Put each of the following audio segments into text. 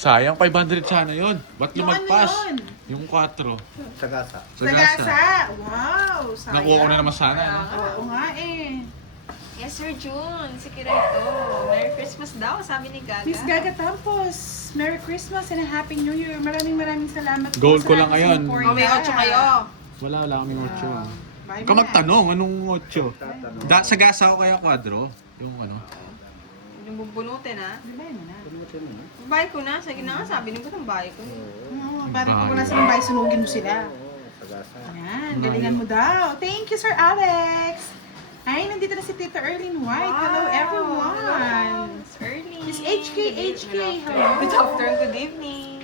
Sayang, 500 sana yun. Ba't Yung lumagpas? ano yun? Yung 4. Sagasa. Sagasa. Wow, sayang. Nakuha ko na naman sana. No? Oo nga eh. Yes, Sir June. Si Kirito. Merry Christmas daw, sabi ni Gaga. Miss Gaga Tampos, Merry Christmas and a Happy New Year. Maraming salamat po Goal sa ko lang lahat ng ngayon. support. Oh, may 8 kayo. Wala kaming 8. Bye Ikaw na. magtanong, anong 8? Sagasa ko kaya 4? Yung ano? Yung bubunutin, ha? Bye mo na. Bahay ko na. Sige na nga, sabi niyo ba ng bahay ko? Oo, parang kung wala silang bahay, sunugin mo sila. Sagasa. Ayan, galingan mo daw. Thank you, Sir Alex. Ay, nandito na si Tita Erlyn White. Hello, everyone. It's early. Miss HK. Hello. Good afternoon, good evening.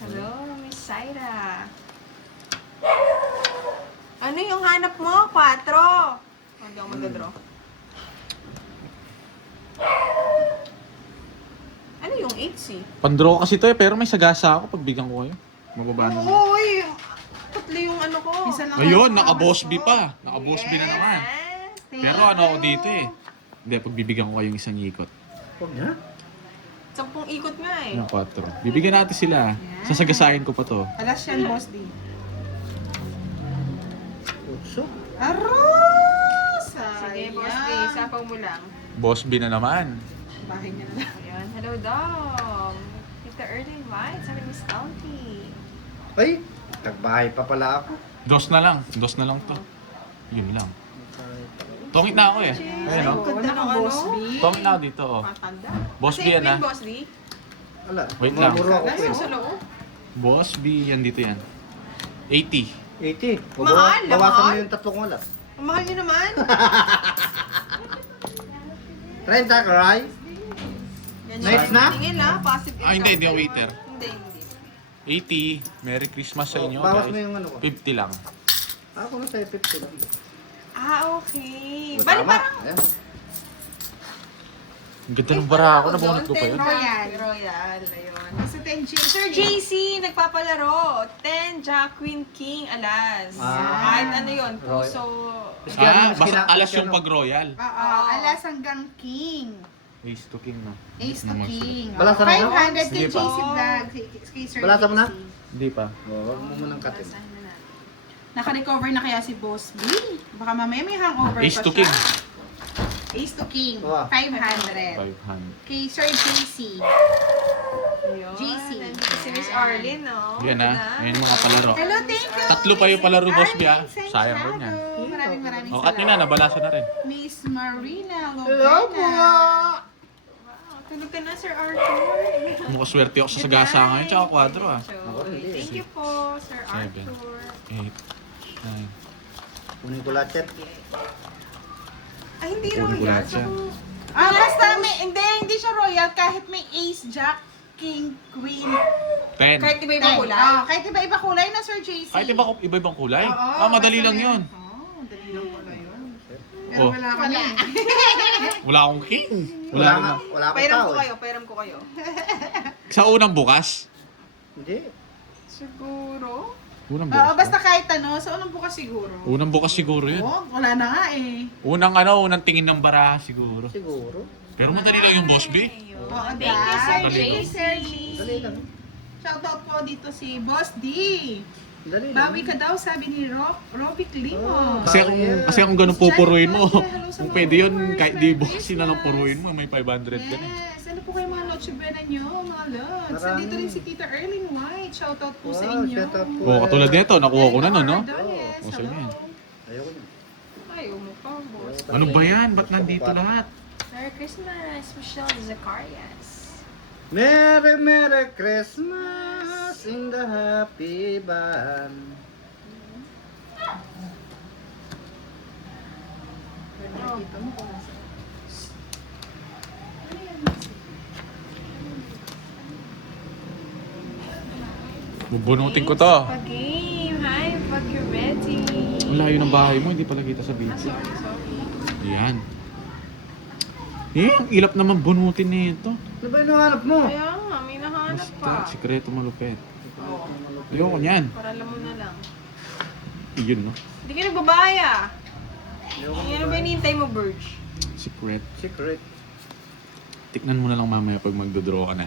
Hello, Miss Syra. Ano yung hanap mo? 4. Hindi ako mag-draw. Ano yung 8C? Pandraw kasi to eh, pero may sagasa ako. Pagbigyan ko kayo. Mababa naman. Uy! Tatlo yung ano ko. Minsan lang Ayun, ako naka-boss B ko. pa. Naka-boss B na naman. Yes. Pero ano ako dito eh. Hindi, pagbibigyan ko kayong isang ikot. Huwag na. 10 ikot nga eh. Yung 4. Bibigyan natin sila. Sasagasahin ko pa to. Alas yan, Boss D. Utso. Aros! Sige, boss D. Sapaw mo lang. Boss B na naman. Bahay niya na lang. Ayan. Hello, Dom. Tita Early White. Sabi Miss Alti. Ay, nagbahay pa pala ako. Dos na lang to. Yun lang. Tongit na ako eh. Ayun o. Oo, naka-Boss B. Tongit na ako dito oh. Patanda. Boss B yan ah. Boss D. Wala. Wait lang. Mamuro ako Nasa eh. sa loob. Boss B, yan dito yan. 80. 80. Mahal, Bawasan mo mahal. yung 3 wala. Ang mahal niyo naman. 30 karay. Yan Nice yung na? tingin ha. Passive Ah, hindi, hindi ako waiter. Hindi. 80. Merry Christmas sa inyo Bawas mo guys. yung ano ko. 50 lang. Ako na sa'yo 50 lang. Ah, okay. O, Bali tama. parang... Ayan. Ang ganda ng bara ako. Nabunod ko pa yun. Royal. Royal. Ayun. Nasa 10 G. Sir JC, nagpapalaro. 10, Jack, Queen, King, alas. Kahit ano yun. Puso. Basta alas yung pag-royal. Oo, alas hanggang King. Ace to king na. Ace to King. Balasan mo na? 500 kay Sige pa. JC Vlog. Kay Sir Balasan mo na? JC. Hindi pa. Huwag mo munang katin. Basahin mo na. Naka-recover na kaya si Boss B? Baka mamaya may hangover Ace pa to siya. king. Ace to King. Wow. 500. 500. Kay Sir JC. Ayun. JC. Nandito si Miss Arlene, no? Yan ah. Yan yung mga palaro. Hello, thank you. Tatlo pa yung palaro, Boss B, ah. Arlene Sayang rin yan. Santiago. Maraming O, kat na, nabalasan na rin. Miss Marina Hello po! Lobena. Wow, tulog ka na, Sir Arthur. Mukhang ako sa sagasa ngayon. Tsaka 4 ah. Ako rin, hindi. Thank you po, Sir Seven. Arthur. 8, 9. Kunin ko lahat yan. Ay, hindi Kunin ko royal. lahat yan. Basta hindi siya royal kahit may ace, jack, king, queen. 10. Kahit iba-ibang kulay. Kahit iba-iba kulay na, Sir JC. Kahit iba-ibang kulay? Oo, Ah, madali basta lang may- yun. Oo, madali lang pala yun. Pero Oh. wala ka na. Wala akong king. Wala nga. Wala akong Pairam tao ko eh. kayo, pairam ko kayo. Sa unang bukas? Hindi. Siguro? Unang Oo, bukas? basta kahit ano, sa unang bukas siguro. Unang bukas siguro yun. Oo, wala na nga eh. Unang tingin ng baraha siguro. Siguro. Pero madali lang yung Boss B. Oo, Thank you, Sir Dali. JC. Dali lang. Shoutout po dito si Boss D. Dali lang. Bawi ka daw, sabi ni Robic Limo. Oh, Kasi kung ganun pupuruin mo, Hello sa kung mga pwede yun, viewers. kahit di Merry boxin na lang Christmas. puruin mo, may 500 ka na. Yes, ano po kayo mga Noche Buena nyo, mga lods. Marami. Nandito rin si Tita Erlyn White. Shoutout po sa Wow, inyo. shoutout po. Oo, katulad nito, nakuha ko na no, no? Yes, Oh, so hello. yan. Ayoko na. Ayaw mo pa, boss. Ano ba yan? Ba't nandito lahat? Merry Christmas, Michelle Zacarias. Merry Christmas in the happy band. Nakita mo kung nasa. Bubunutin ko to. Pag-game. Hi, pag you're ready. Ang layo ng bahay mo, hindi pala kita sa video. Sorry. Yan. Ang ilap naman bunutin nito. Ano ba yung nahanap mo? Kaya nga, may nahanap pa. Basta, sikreto malupit. Oo. Ayoko niyan. Para alam mo na lang. Yun, no? Hindi ka nagbabaya. Ayoko Yan ano ba hinihintay mo, Burge? Secret. Secret. Tiknan mo na lang mamaya pag magdodraw ka na.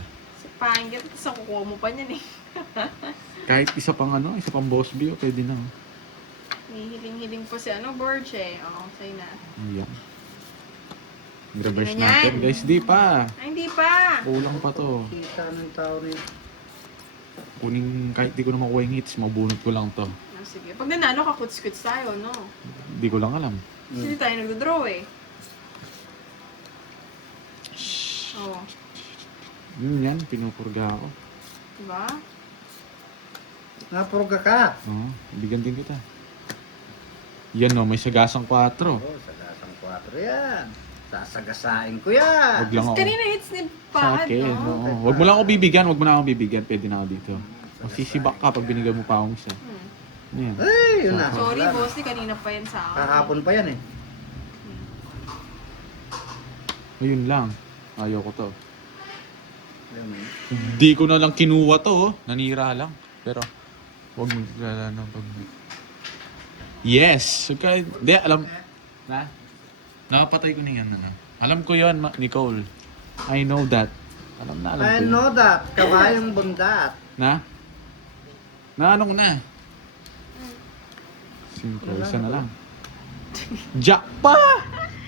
Pangit. Tapos ang kukuha mo pa niyan eh. Kahit isa pang Boss B, pwede na. May hiling-hiling po si Borche. Oo, sa'yo na. Ayan. I-reverse Sige na yan. natin. Guys, di pa. Ay, hindi pa. Kulang pa to. Kita ng tao rin. Kuning, kahit di ko na makuha yung hits, mabunot ko lang to. Ah, sige. Pag nanalo ka, kuts-kuts tayo, no? Di ko lang alam. Hindi tayo nagdodraw eh. Oo. Yun yan, pinupurga ako. Diba? Napurga ka. Oo, bigyan din kita. Yan no, may sagasang 4. Oo, sagasang 4 yan. Sasagasain ko yan. Wag lang ako. Kanina hits ni Sa Pad, akin, no? oo. Wag mo lang ako bibigyan, wag mo lang ako bibigyan. Pwede na ako dito. Masisibak ka pag binigyan mo pa akong isa. Yan. Ay, yun na. Sorry, Wala na. boss. Kanina pa yan sa akin. Kahapon pa yan eh. Ayun lang. Ayoko to. Ayun eh. Di ko na lang kinuha to, oh. Nanira lang. Pero, wag mo, pag... Yes! Hindi, alam... Na? Nakapatay ko na yan. Alam ko yon, Nicole. I know that. Alam ko I yun. know that. Kabayang bundat. Na? Na ano ko na? 5, isa na lang. Jack pa!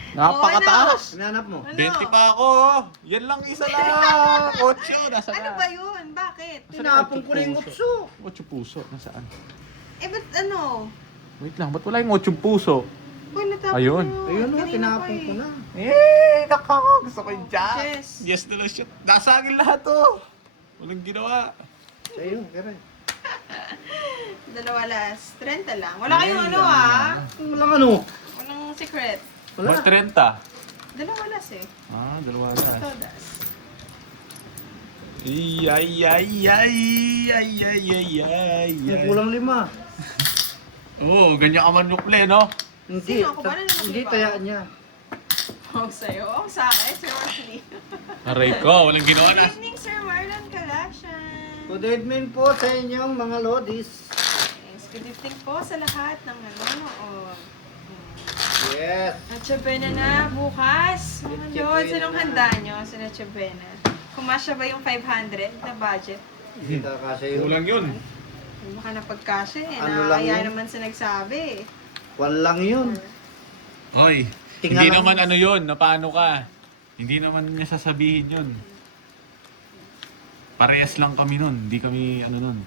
Napakataas! Hinanap mo. 20 pa ako, oh. Yan lang isa lang. 8, nasa Ano ba yun? Bakit? Tinapon ko na yung utso. 8 puso, nasaan? Eh, ba't ano? Wait lang, ba't wala yung 8 puso? Uy, natapon Ayun. mo. Ayun o, Kanina tinapon pa eh. ko na. Nako! Gusto ko yung Jack. Yes. Yes na lang shot. Nasa akin lahat, oh. Walang ginawa. Sa'yo, kaya. Dalawa last. 30 lang. Wala kayong ano Walang ano. Walang secret. Wala. 30. Dalawa last eh. Dalawa na. Todas. Ay. Kulang 5. Oo, ganyan ka man nuple, no? Hindi. Sino ako ba? Ano Hindi, ba? tayaan niya. Ako sa'yo. Ako sa akin. Sir Ashley. Aray ko, walang ginawa Good na. evening, Sir Marlon Kalashan. Good evening po sa inyong mga lodis. Yes, good evening po sa lahat ng nanonood. Yes. Nacho Bena na bukas. Mga Nacho Lods, Bena anong na. handa nyo sa Nacho Bena? Kumasya ba yung 500 na budget? Hindi ka kasi yun. Kulang yun. Baka napagkasya eh. Ano lang Nakakaya yun? naman sa nagsabi eh. Walang yun. Hoy, Tingnan hindi lang. naman ano yun, na paano ka. Hindi naman niya sasabihin yun. Parehas lang kami nun, hindi kami ano nun.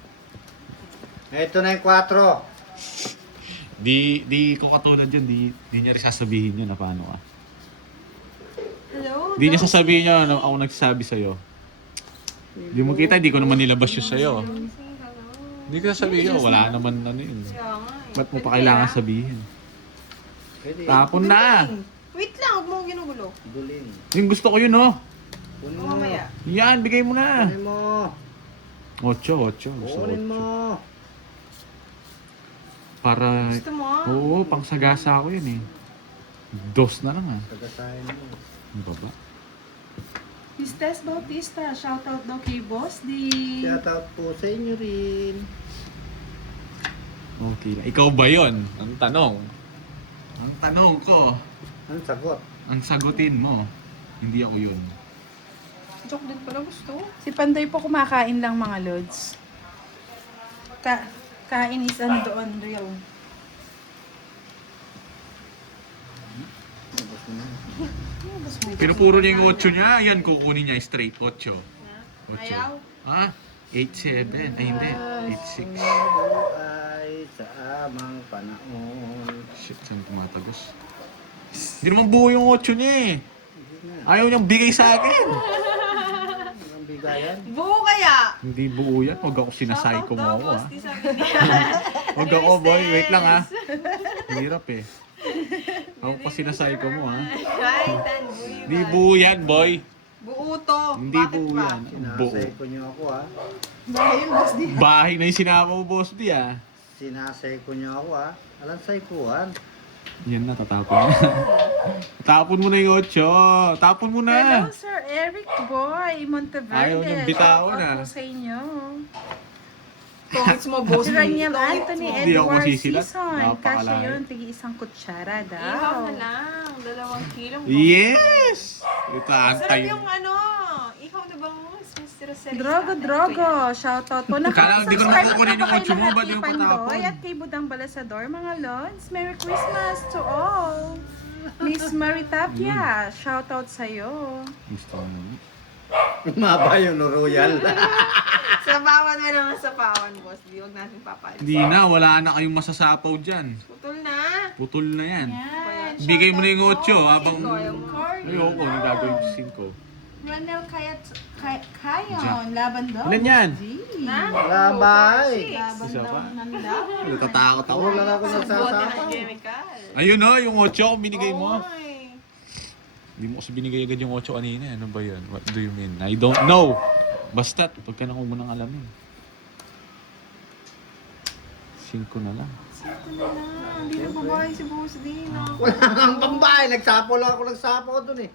Ito na yung 4. Di ko katulad yun, di niya rin sasabihin yun na paano ka. Hello? Di niya sasabihin yun, ano, ako nagsasabi sa'yo. Di mo kita, di ko naman nilabas yun sa'yo. Hindi ko sasabihin yun, wala naman ano yun. Kaya nga eh. Ba't mo pa Pwede kailangan ah. sabihin? Pwede. Tapon na! Wait lang, huwag mo ginugulo. Duling. Yung gusto ko yun, oh. Kunin O mo. mamaya. Yan, bigay mo na. Kunin mo. 8. Gusto Kunin 8. mo. Para, Gusto mo? oo, pang sagasa ako yun eh. 2 na lang ah. Sagasahin mo. Ang baba. Miss Tess Bautista, shoutout daw kay Boss D. Shout out po sa inyo rin. Okay lang. Ikaw ba yun? Ang tanong. Ang tanong ko, Ang sagot. ang sagutin mo, hindi ako yun. Joke din pala gusto. Si Pandoy po kumakain lang mga lods. Kain is ano doon, real. Pinupuro niya yung 8 niya, yan kukunin niya straight 8. Ayaw. Ha? 8-7. Ay hindi, 8-6. Buhay sa amang panahon. Shit, saan tumatagos? Hindi naman buo yung 8 niya eh. Ayaw niyang bigay sa akin. Ang bigayan. Buo kaya. Hindi buo yan. Huwag ako sinasay ko mo ako ha. Boss, di sabi niya. Huwag ako boy. Wait lang ha. Hirap eh. Ako pa sinasay ko mo ha. Ay, tan, buo Hindi buo yan boy. Buo to. Hindi Bakit buo ba? yan. Buo. Sinasay ko niyo ako ha. Dahil Boss D. Bahay na yung sinama mo boss di ha. Sinasay ko niyo ako ha. Alam saykuhan. Yan na, tatapon na. Tapon mo na yung 8. Tapon mo na. Hello, Sir Eric Boy Monteverde. Ayaw niyang bitawan, Shoutout ah. po sa inyo. Tongits mo, boss. Si Raniel Tongits Anthony mo. Hindi ako Edward masisilat. Season. Napakalayo. Kasya yun, tigi isang kutsara Ihaw daw. na lang. 2 kilong. Yes! Ito, Sarap antay. yung ano. Ihaw na bangus. Mr. Drogo, shoutout po. Kala, di ko naman kukunin yung kay ocho mo, lahat ba't ni yung Pandoy patapon? at kay Budang Balasador, mga lords. Merry Christmas to all. Miss Maritapia, shoutout sa'yo. Gusto mo. Maba yung royal. Sapawan mo naman sa pawan, boss. Di huwag natin papalis. Hindi na, wala na kayong masasapaw dyan. Putol na. Putol na yan. Yan. Bigay mo na yung 8 habang... Cinco, ayaw mo. Ayoko, yung gagawin ko 5. Ronel Kayon, laban daw. Ilan yan? Na? Labay. Laban Isa daw pa? nanda. Natatakot ako. Wala ako Bote nagsasapaw. ng chemical. Ayun o, yung 8 kung binigay mo. Oy. Hindi mo kasi binigay agad yung 8 kanina. Ano ba yun? What do you mean? I don't know. Basta, huwag ka na kung munang alamin. 5 na lang. Ito na lang. Hindi na babae si Boss Dino. Wala kang pambahay. Nagsapaw lang ako nagsapaw dun eh.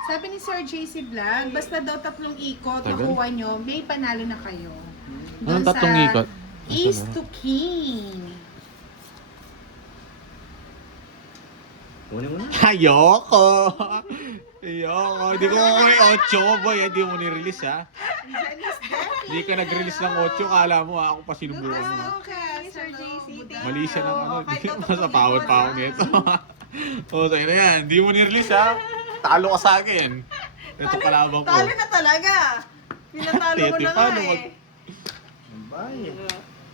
Sabi ni Sir JC Vlog, basta daw 3 ikot, Tagal. nakuha nyo, may panalo na kayo. Anong Doon 3 ikot? Ace to King. Kunin mo na. Ayoko! Ayoko. Hindi ko kukunin 8 boy. Hindi mo ni-release ha. Hindi ka nag-release ng 8. Kala mo ha, ako pa sinubukan mo. Okay, Sir JC. Thank Mali siya ng ano. Kahit daw Masapawan pa ako tatlong nito. O, sa'yo na yan. Hindi mo ni-release ha. Talo ka sa akin. Ito kalabang ko. Talo na talaga. Pinatalo ko na nga Paano eh. Pambahay.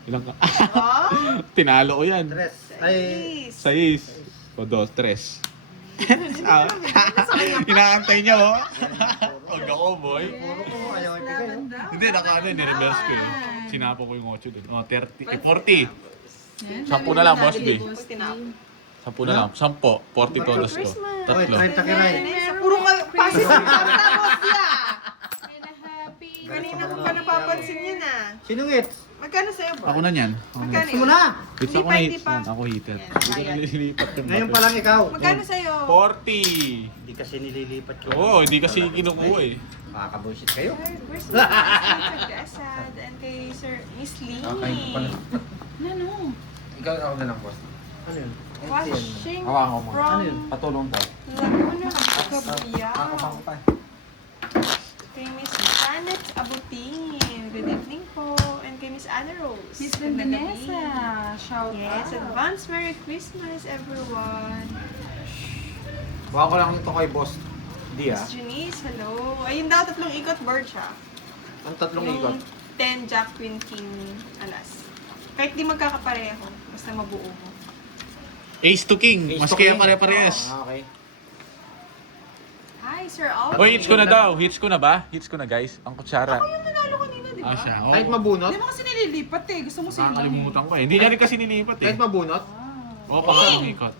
Ilang ka? Oh? Tinalo ko yan. Tres. Ay. Please. 6 o 2, 3. Inaantay niya oh. Huwag ako boy. Puro ko ayaw ibigay. Laban daw. Hindi, ni-reverse ko eh. Sinapo ko yung 8 doon. Oh, 30. Eh, 40. 10 na lang, boss B. 10 na lang. 10. 40 todos ko. Oy, 3. 30 kiray. Puro kayo. Pasis na tapos ya. Happy. Kanina ko pa napapansin yun ah. Sinong hits? Magkano sa'yo ba? Ako na niyan. Magkano Gusto mo yun? na. Hits Hindi ako pa, na hindi hits. pa. Ako hitter. Yan, Hindi ko ayan. nililipat yung Ngayon bato. pa lang ikaw. Magkano sa'yo? 40. Hindi kasi nililipat ko. Oo, hindi kasi kinukuha eh. Makakabullshit kayo. Merry Christmas kay Gasad and kay Sir Miss Lee. Ano? Ikaw ako na lang, boss. Ano yun? Watching Hawakan mo. from Ano yun? Patulong po. Laguna, Kabuya. Kakapang pa. Kay Miss Janet Abutin. Good evening po. And kay Miss Anna Rose. Miss Magandang Vanessa, gabi. shout Yes, out. advance Merry Christmas everyone. Huwag ko lang ito kay boss. Di ah. Miss Janice, hello. Ayun daw, 3 ikot bird siya. Ang 3 ikot. Yung 10 Jack, Queen, King, alas. Kahit di magkakapareho, basta mabuo mo. Ace to king. Mas kaya pare-parehas. Ah, okay. Hi, Sir Alvin. Oy, hits ko na daw. Hits ko na ba? Hits ko na guys. Ang kutsara. Yung nanalo kanina, di ba? Ah, siya. Kahit mabunot? Hindi mo kasi nililipat eh. Gusto mo sila. Nakakalimutan ko eh. Hindi niya rin kasi nilipat eh. Kahit mabunot? Oo, pangatlong ikot.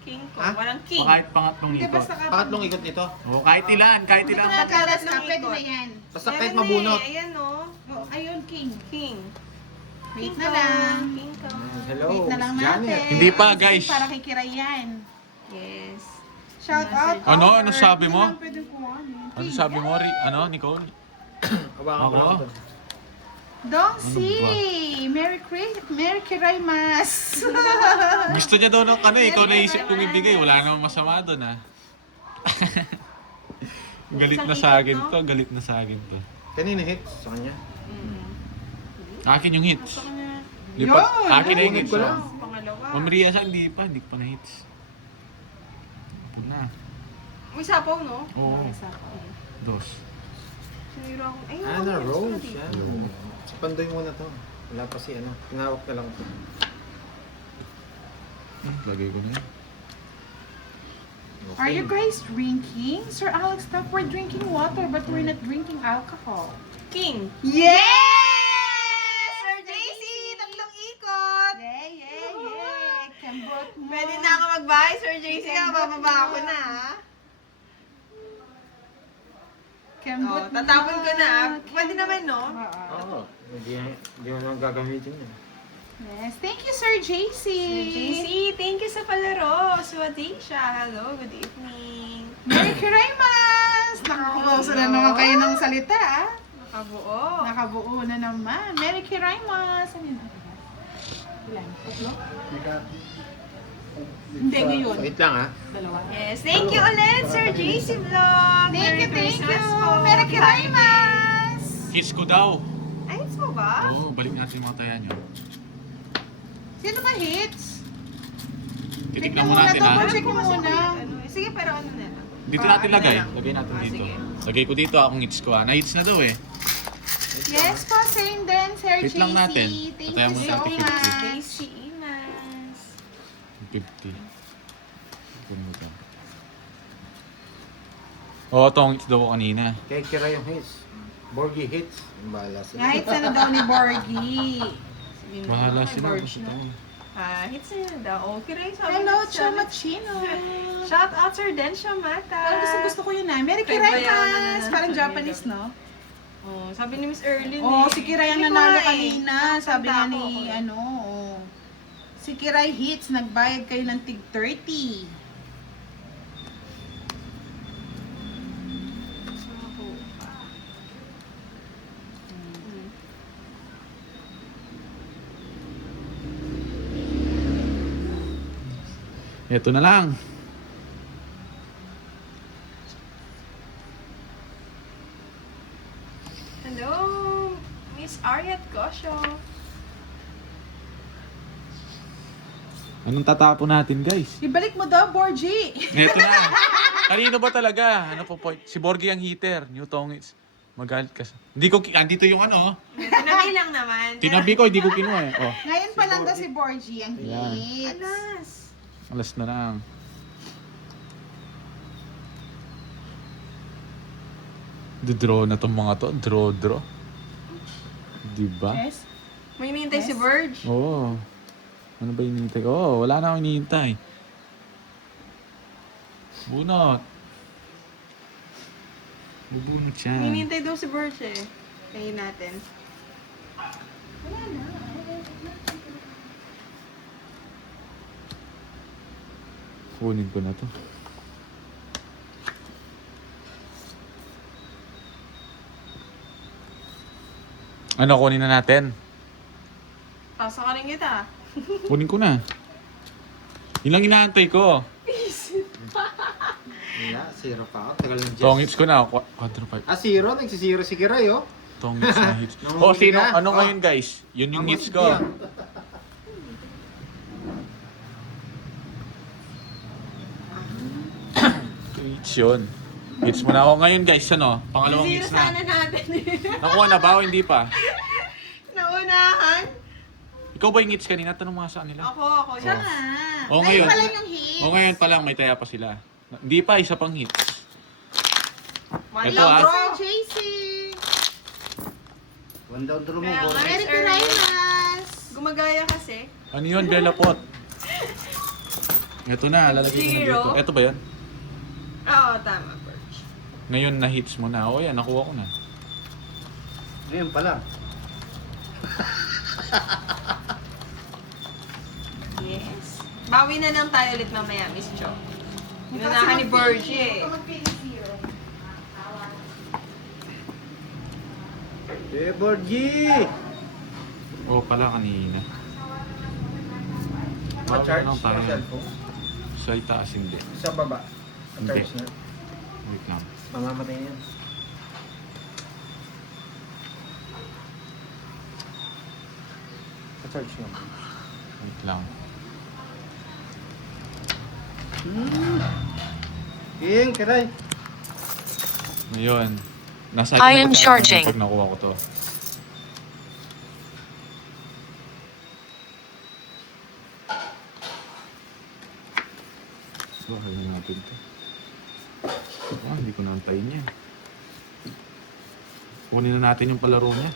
King ko. Ha? Walang king. Kahit pangatlong Hindi, ikot. basta ka. Pangatlong ikot nito? Oo, kahit ilan. Kahit Hindi ilan. ka nagkalas ka, Tatlong pwede ikot. na yan. Basta kahit Meron na mabunot. Eh. Ayan, no? Oh, ayun, King. King. Wait King na ko. lang. King ko. Hello, Wait na lang Miss natin. Janet. Hindi pa, guys. Para kay Kiray yan. Yes. Shout out. Ano? Oliver. Ano sabi mo? Hindi naman pwedeng kuhanin. Ano King, sabi yan. mo, Nicole? Hawakan ko lang ito. Dong C. Merry Kiray Mas. Gusto niya daw ng ano eh. Ikaw naisip kong ibigay. Wala namang masama doon ah. Galit na sa akin to. Galit na sa akin to. Kanina hits sa kanya. Akin yung hits. Gusto ko na. Lipat. Yun! Akin na yung hits. Ko lang. oh. Pangalawa. Ma'am Ria siya, hindi pa. Hindi pa na hits. Ito na. May sapaw, no? Oo. Dos. Sinira ako. Ay, Anna ako, Rose. dito. Yan. Si Pandoy muna to. Wala pa si ano. Tinawag na lang ito. Lagay ko na yun. Are you guys drinking? Sir Alex, stop. We're drinking water, but we're not drinking alcohol. King. Yes! Sir JC, 3 ikot. Yay! Kembot mo. Pwede na ako mag-bye, Sir JC. Bababa ako na, ha? Kembot Oh, tatapon ko na, ah. Pwede naman, no? Oo. Hindi mo naman gagamitin yan. Yes. Thank you, Sir JC. Sir JC, thank you sa palaro. Swadisha, hello, good evening. Merry Kiraymas! Nakakabasa na naman kayo ng salita, ah. Nakabuo. Nakabuo na naman. Merry Kiraymas! Ano yun? Ilan? 3? Hindi, ngayon. Wait lang ha. Dalawa. Yes, thank you ulit, Sir JC Vlog. Thank you, Merry thank you. Christmas po. Merry Happy Kiraymas! Kiss ko daw. Ay, hits mo ba? Oo, balik natin yung mga taya nyo. Sino ba hits? Titignan mo natin ha. Check mo Kasi muna. ano, sige, pero ano na lang. Dito natin lagay. Ano na lang. Lagay natin Ah, dito. sige. Lagay ko dito akong hits ko ha. Na-hits na daw eh. Yes po, same din, Sir Wait lang JC. natin. Thank Patayan you mo so natin 50. much. Daisy Imas. 50. Kunin mo dyan. Oo, tong hits daw ko kanina. Kay Kira yung hits. Borgie hits. Yung bahala sila. Kahit ano daw ni Borgie. Sige na. Bahala Ay, sila. Barge na. Hits na yun daw. Okay rin. sabi Hello, ni Sir. Chamachino. Shout out Sir Densha Mata. Parang gusto ko yun ah. Merry Kaya bayaw na Kiraymas! na Parang natin Japanese, dito. no? Oh, sabi ni Miss Erlyn Oh, si Kiray ang Hindi ko nanalo nga eh. kanina. Sabi nga Nakakanta ni, ako eh. ano, oh. Si Kiray Hits, nagbayad kayo ng tig 30. Ito na lang. Hello, Miss Ariat Gosho. Anong tatapon natin, guys? Ibalik mo daw, Borgie. Ito na. Kanino ba talaga? Ano po point? Si Borgie ang hitter. New Tongits. Magalit ka. Hindi ko, andito yung ano. Tinabi lang naman. Tinabi ko, hindi ko kinuha eh. Oh, Ngayon pa lang daw si Borgie ang Ayan. hits. Alas. alas na lang. Draw na tong mga to. Draw. Diba? Yes. May hinihintay si Yes. Verge. Oo. Ano ba hinihintay ko? Oo, wala na akong hinihintay. Bunot. Bubunot siya. Hinihintay daw si Verge eh. Kayo natin. Kunin ko na to. Ano, kunin na natin? Pasok ka rin kita. Kunin ko na. Yun lang inaantay ko. Wala, zero pa ako. Tagal ng Jess. Tongits ko na. 4-5. Ah, zero? Nagsisiro si Kiray, oh. Tongits na hits. Namumuli Oh, sino? ka? Ano Oh. ngayon, guys? Yun yung hits ko. Yan. Hits yun. Hits mo na ako ngayon, guys. Ano? Pangalawang Zero hits sana na. natin eh. Nakuha na ba o hindi pa? Naunahan. Ikaw ba yung hits kanina? Tanong mo nga sa kanila. Ako. Siya Oh. nga. Oh, Ngayon ngayon. pa lang yung hits. O ngayon pa lang, may taya pa sila. Hindi pa, isa pang hits. One Ito, lang ah. draw. Sir JC. One down draw mo, Kaya nga, Borgie. Merry Miss Erlyn. Kiraymas. Gumagaya kasi. Ano yun, Bella Pot? Ito na, lalagay ko na dito. Zero. Ito ba yan? Oo, tama, Verge. Ngayon na hits mo na. O yan, nakuha ko na. Ngayon pa lang. Yes. Bawi na lang tayo ulit mamaya, Miss Jo. Inunahan ni Verge eh. Eh, Borgie! Oo pala kanina. Ma-charge Ano tayo? sa cellphone? Sa itaas hindi. Sa baba. Hindi. Ma-charge na. Wait lang. Mamamatay yan. Ma-charge mo. Wait lang. King, Kiray. Ngayon. Nasa I am charging. Pag nakuha ko to. Bakal na natin to. Ah, hindi ko naantayin yan. Kunin na natin yung palaro niya.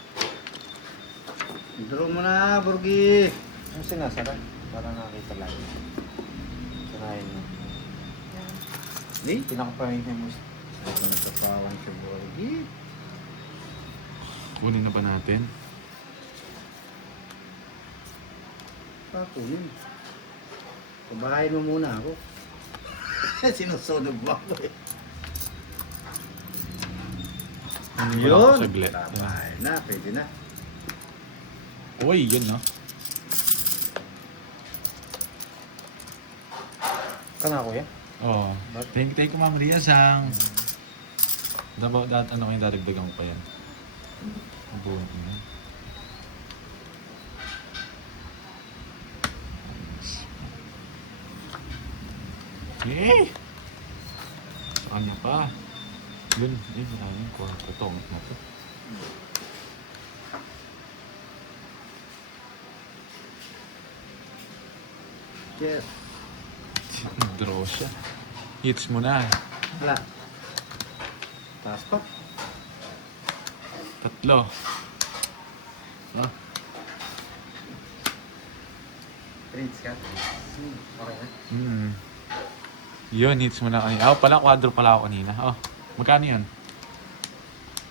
Draw mo na, Borgie. Ang sinasara? Para nakita lang. Sarayin mo. Yan. Hindi, pinakapahinga mo. Ito nagpapawan si Borgie. Kunin na ba natin? Pato yun. Pabahayin mo muna ako. Sinusunog mo ako eh. Ano ba Yun! ako saglit? Pabahayin na, pwede na. Uy, yun no? Kana ko yan? Oo. Thank you, Ma'am Ria Sang. Ano kayong dadagdagan ko pa yan? Buwan ko na. Eh! Ano pa? Yun, maraming kwarto. Tongot na to. Yes. Draw siya. Hits mo na. Wala. Taas pa. Tatlo. Ah, Prince ka. Okay na. Yun, hits mo na kanina. Oh, pala, quadro pala ako kanina. Oh, magkano yun?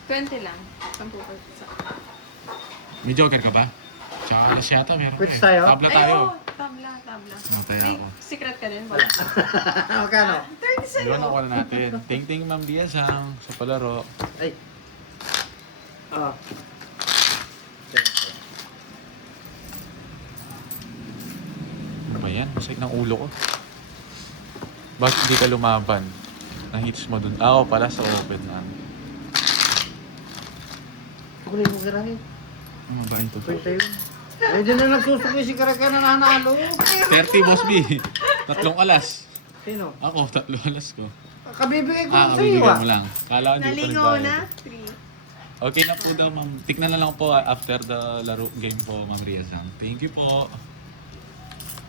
20 lang. 10 pesos. May joker ka ba? Tsaka alas yata, meron Quits ka eh. tayo? Tabla tayo. Ay, oh, tabla. Matay May ako. secret ka din, wala. Magkano? 30 sa'yo. Yun ako na natin. Ting-ting Ma'am Biasang sa palaro. Ay. Ah. Ano ba yan? Masakit ng ulo ko. Bakit hindi ka lumaban? Na-hits mo dun. Ah, oo pala sa open lang. Kulay mo garahe. Ano ba yung totoo? Pwede yun. Eh, dyan na nagsusukoy si Karaka na nanalo. 30, Boss B. Tatlong alas. Sino? Ako, 3 alas ko. Kabibigay ko Ah, sa iyo bibigyan ah. mo lang. Kala ko hindi ko Nalingaw nagbayad. na. 3. Okay na po daw, ma'am. Tignan na lang po after the laro game po, Ma'am Riazang. Thank you po.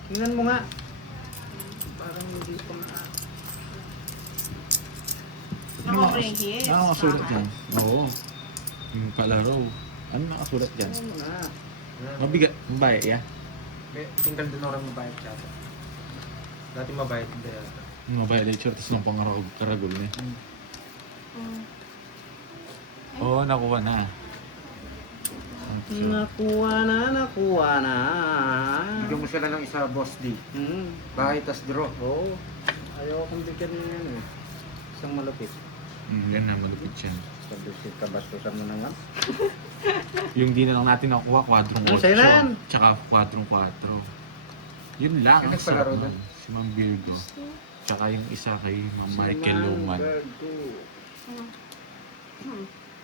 Tingnan mo nga. Parang hindi pa nga. Naka-hits. Ano nakasulat dyan? Oo. Yung palaro. Ano nakasulat dyan? Tingnan mo nga. Mabigat. Mabaya, yeah? Tinggal din orang mabayad siya. Dati mabayad hindi yata. Mabaya, lecture. Tapos nung pangaragol niya. Oo, nakuha na. Nakuha na. Bigyan mo sila ng isa, Boss D. Bahay tas draw. Oo. Ayaw akong bigyan niya yan eh. Isang malupit. Yan na, malupit yan. Sabi kabastusan mo na nga. Yung di na lang natin nakuha, quadrong Ano 8. sa'yo na yan? Tsaka quadrong 4. Yun lang. Sino ang sarap nagpalaro nun. doon? Si Ma'am Virgo. Tsaka yung isa kay Ma'am Michael Luman.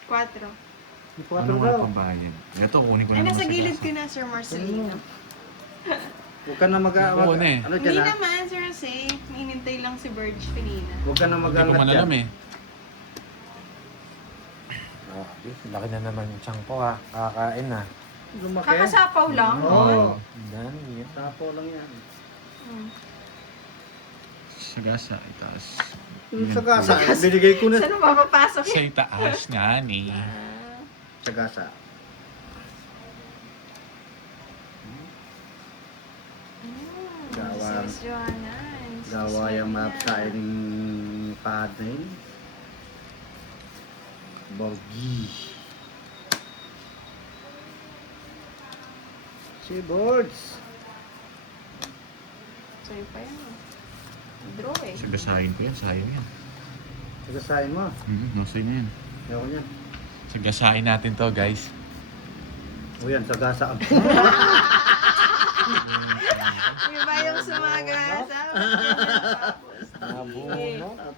4. Ano nga pambayan? Ito, kunin ko na Ay, naman nasa sa gilid gasa. ko na, Sir Marcelino. Huwag ka na Oo na eh. Ano Hindi dyan ah? naman, Sir Jose. Hinintay lang si Burge kanina. Huwag ka na Hindi ko mag-angat manalam dyan. eh. Oh, laki na naman yung chunk ko ha. Kakain na. Lumaki. Kakasapaw lang. Oo. Dami. Sapo lang yan. Sa gasa, itaas. Yung sa gasa, binigay ko na. Saan mo mapapasok Sa yan? itaas nga ni. Sa gasa. Gawa. Sis Joanna. Gawa yung map sa aking padring. Borgi. Si Boards. Sa'yo pa yan. Draw eh. Sa gasahin ko yan, sayang yan. Sagasahin mo. Nasay na yan. Ayaw ko niyan. Sa gasahin natin to, guys. O yan, sa gasa. Yung ba yung sumagasa? Nabuno. At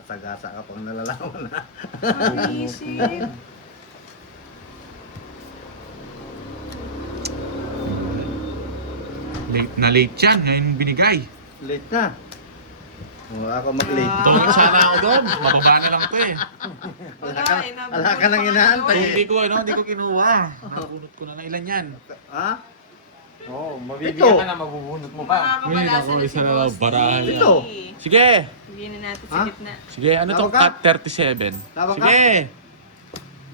sa gasa ka pang nalalaman na. Mag-isip. Late yan, ngayon binigay. Late na. O, ako mag-late. Tungin sana ako doon. Mababa na lang to eh. Wala ka nang inaantay. Hindi ko kinuha. Nakunot ko na ilan yan. Ha? Oo, Ito. mabibigyan ka na, mabubunot mo pa. Ngayon ako, isa na lang, barahan yan. Ito. Sige! Bigyan na natin Ha? sa gitna. Sige, ano to? Tawag ka? Cut 37. Tawag ka? Sige!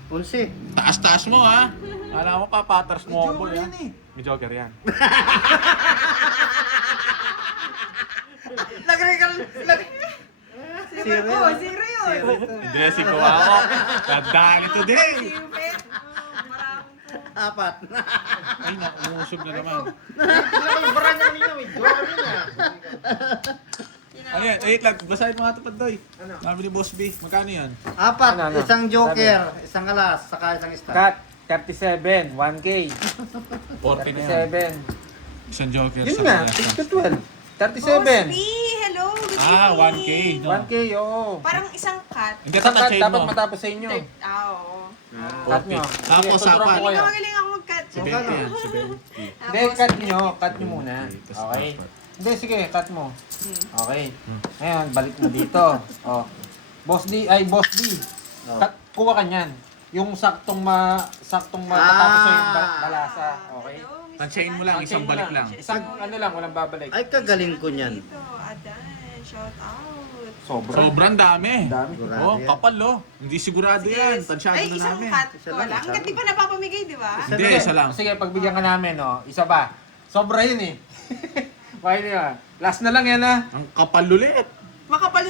11. Taas-taas mo ha! Kala mo papatras mo ako boy ha? May joker yan. Zero. Zero yun. Hindi, si Kawawa. Tandaan ito din. Stupid. Maraming po. Apat. Ay, umusog na naman. Ano yan? Wait lang, basahin mo nga ito Pandoy. Sabi ni Boss B, magkano yan? Apat. Ano? Isang joker, isang alas, saka isang star. Cut. 37. 1K. 40 na yan. 37. Isang joker Yun sa nga. kanya. Take the 12. Boss 37. B, hello. Good Ah, evening. 1K. No? 1K, oo. Parang isang cut. Hindi Isang ka cut, dapat matapos sa inyo. Oo. Cut Okay. nyo. Tapos, Sige, tuturuan sapat. ko kayo. Magaling ako mag-cut. 70 yan, 70. Hindi, cut nyo. Cut nyo muna. Tapos Okay. apat. Hindi, sige, cut mo. Hmm. Okay. Ngayon, balik mo dito. Oh. Boss D, Oh. kuha ka niyan. Yung saktong matatapos sa yung balasa. Okay? Tansyain mo lang, isang balik lang. Isang ano lang, walang babalik. Ay, kagaling ko niyan. Dito, Adan, shout out. Sobrang. Sobrang dami. Dami. Sigurado Oh, yan. kapal oh. Hindi sigurado yan. Tansyado Ay, na isang namin. cut Isa ko lang, lang. isa Hanggat di lang. pa napapamigay, di ba? Hindi, isa lang. Sige, pagbigyan ka namin, no? Isa ba? Sobra yun eh. Bakit niya? Last na lang yan ah. Ang kapal ulit. Makapal